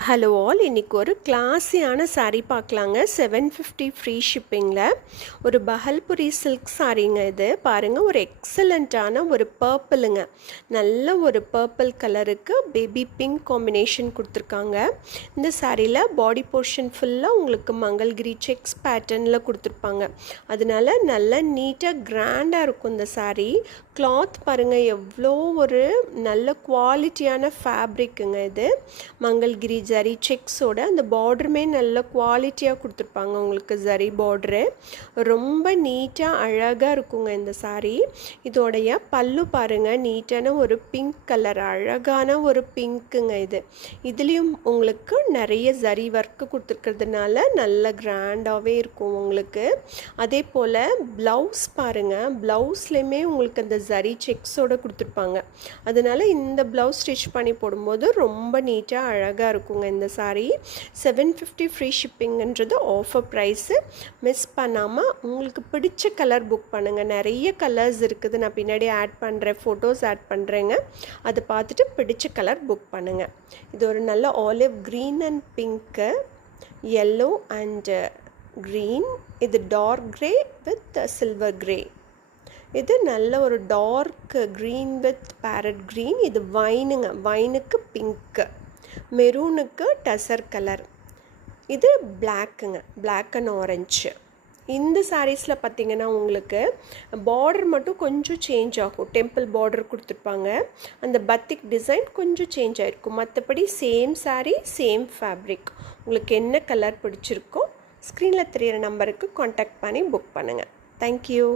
Hello all, இன்றைக்கி ஒரு கிளாஸியான சாரீ பார்க்கலாங்க. 750 ஃப்ரீ ஷிப்பிங்கில் ஒரு பஹல்புரி சில்க் சாரீங்க. இது பாருங்கள், ஒரு எக்ஸலண்ட்டான ஒரு பர்பிளுங்க. நல்ல ஒரு பர்பிள் கலருக்கு பேபி பிங்க் காம்பினேஷன் கொடுத்துருக்காங்க. இந்த சாரியில் பாடி போர்ஷன் ஃபுல்லாக உங்களுக்கு மங்கள்கிரி செக்ஸ் பேட்டர்னில் கொடுத்துருப்பாங்க. அதனால நல்லா நீட்டாக கிராண்டாக இருக்கும் இந்த சாரீ. கிளாத் பாருங்கள், எவ்வளோ ஒரு நல்ல குவாலிட்டியான ஃபேப்ரிக்குங்க. இது மங்கள்கிரி ஜரி செக்ஸோட அந்த பார்டருமே நல்ல குவாலிட்டியாக கொடுத்துருப்பாங்க. உங்களுக்கு ஜரி பார்டரு ரொம்ப நீட்டாக அழகாக இருக்குங்க இந்த சாரீ. இதோடைய பல்லு பாருங்கள், நீட்டான ஒரு பிங்க் கலர், அழகான ஒரு பிங்க்குங்க. இதுலேயும் உங்களுக்கு நிறைய ஜரி ஒர்க்கு கொடுத்துருக்கிறதுனால நல்ல கிராண்டாகவே இருக்கும் உங்களுக்கு. அதே போல் ப்ளவுஸ் பாருங்கள், ப்ளவுஸ்லேயுமே உங்களுக்கு அந்த ஜரி செக்ஸோடு கொடுத்துருப்பாங்க. அதனால் இந்த ப்ளவுஸ் ஸ்டிச் பண்ணி போடும்போது ரொம்ப நீட்டாக அழகாக இருக்குங்க இந்த சாரீ. 750 ஃப்ரீ ஷிப்பிங்ன்றது ஆஃபர் ப்ரைஸு. மிஸ் பண்ணாமல் உங்களுக்கு பிடிச்ச கலர் புக் பண்ணுங்கள். நிறைய கலர்ஸ் இருக்குது, நான் பின்னாடி ஆட் பண்ணுறேன், ஃபோட்டோஸ் ஆட் பண்ணுறேங்க. அதை பார்த்துட்டு பிடிச்ச கலர் புக் பண்ணுங்கள். இது ஒரு நல்ல olive green and pink, yellow and green. இது dark grey with silver grey. இது நல்ல ஒரு dark green with parrot green. இது வைனுங்க, வைனுக்கு பிங்க்கு, மெரூனுக்கு டசர் கலர். இது பிளாக்குங்க, பிளாக் அண்ட் ஆரஞ்சு. இந்த சாரீஸில் பார்த்திங்கன்னா உங்களுக்கு பார்டர் மட்டும் கொஞ்சம் சேஞ்ச் ஆகும். டெம்பிள் பார்டர் கொடுத்துருப்பாங்க, அந்த பத்திக் டிசைன் கொஞ்சம் சேஞ்ச் ஆகிருக்கும். மற்றபடி சேம் சாரீ, சேம் ஃபேப்ரிக். உங்களுக்கு என்ன கலர் பிடிச்சிருக்கோ ஸ்க்ரீனில் தெரியிற நம்பருக்கு காண்டாக்ட் பண்ணி புக் பண்ணுங்கள். தேங்க்யூ.